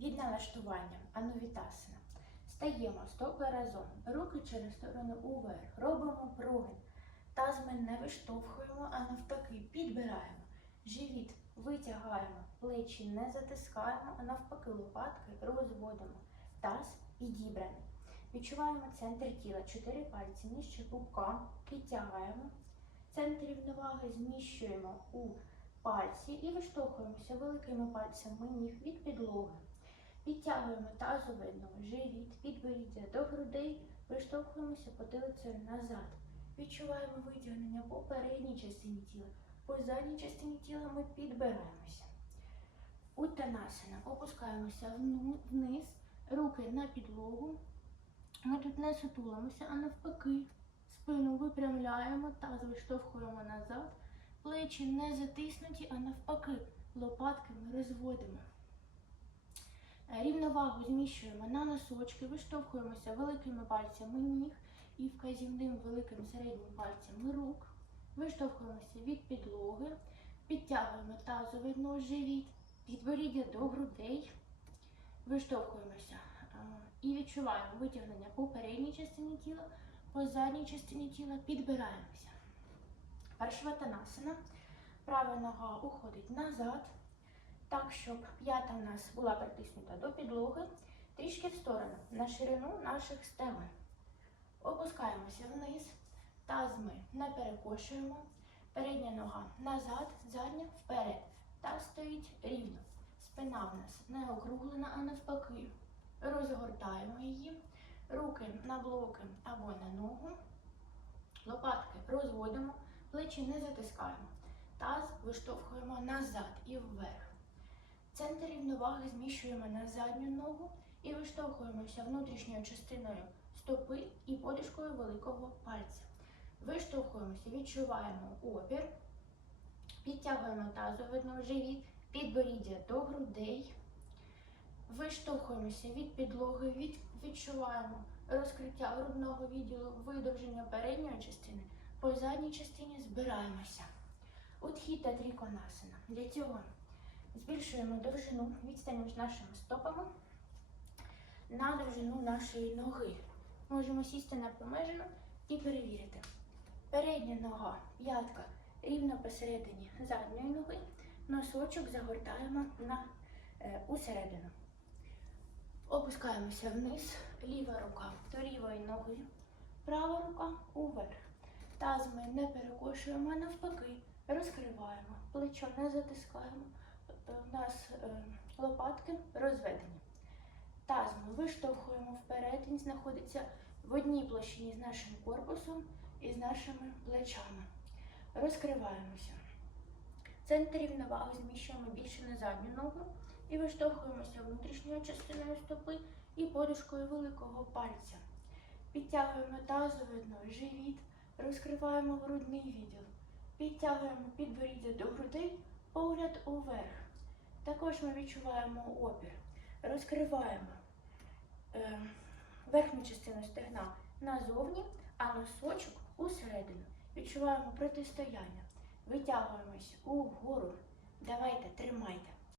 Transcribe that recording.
від налаштування анувітасана. Стаємо стопи разом, руки через сторону уверх, робимо прогин. Таз ми не виштовхуємо, а навпаки підбираємо. Живіт витягаємо, плечі не затискаємо, а навпаки лопатки розводимо. Таз підібраний. Відчуваємо центр тіла, чотири пальці нижче пупка, підтягаємо. Центр рівноваги зміщуємо у пальці і виштовхуємося великими пальцями ніг від підлоги. Підтягуємо тазове дно, живіт, підборіддя до грудей, виштовхуємося потилицею назад. Відчуваємо витягнення по передній частині тіла. По задній частині тіла ми підбираємося. Уттанасана. Опускаємося вниз, руки на підлогу. Ми тут не сутулимося, а навпаки. Спину випрямляємо, таз виштовхуємо назад. Плечі не затиснуті, а навпаки, лопатки ми розводимо. Е, Рівновагу зміщуємо на носочки, виштовхуємося великими пальцями ніг і вказівним великим середнім пальцями рук. Виштовхуємося від підлоги, підтягуємо тазове дно, живіт, підборіддя до грудей. Виштовхуємося е, і відчуваємо витягнення по передній частині тіла, по задній частині тіла підбираємося. Паршватанасана. Права нога уходить назад, так, щоб п'ята у нас була притиснута до підлоги, трішки в сторону, на ширину наших стегон. Опускаємося вниз, таз ми не перекошуємо, передня нога назад, задня вперед. Таз стоїть рівно. Спина в нас не округлена, а навпаки. Розгортаємо її, руки на блоки або на ногу, лопатки розводимо, плечі не затискаємо. Таз виштовхуємо назад і вверх. Центр рівноваги зміщуємо на задню ногу і виштовхуємося внутрішньою частиною стопи і подушкою великого пальця. Виштовхуємося, відчуваємо опір, підтягуємо тазове дно, живіт, підборіддя до грудей. Виштовхуємося від підлоги, від, відчуваємо розкриття грудного відділу, видовження передньої частини. По задній частині збираємося. Утхіта тріконасана. Для цього збільшуємо довжину відстань між нашими стопами на довжину нашої ноги. Можемо сісти на помежину і перевірити. Передня нога, п'ятка рівно посередині задньої ноги, носочок загортаємо на, е, усередину. Опускаємося вниз, ліва рука до лівої ноги, права рука уверх. Таз ми не перекошуємо, а навпаки, розкриваємо, плечо не затискаємо. У нас е, лопатки розведені. Таз ми виштовхуємо вперед, він знаходиться в одній площині з нашим корпусом і з нашими плечами. Розкриваємося. Центр рівноваги зміщуємо більше на задню ногу і виштовхуємося внутрішньою частиною стопи і подушкою великого пальця. Підтягуємо тазове дно, живіт, розкриваємо грудний відділ, підтягуємо підборіддя до грудей, погляд уверх. Також ми відчуваємо опір, розкриваємо е, верхню частину стегна назовні, а носочок усередину. Відчуваємо протистояння. Витягуємось угору. Давайте, тримайте.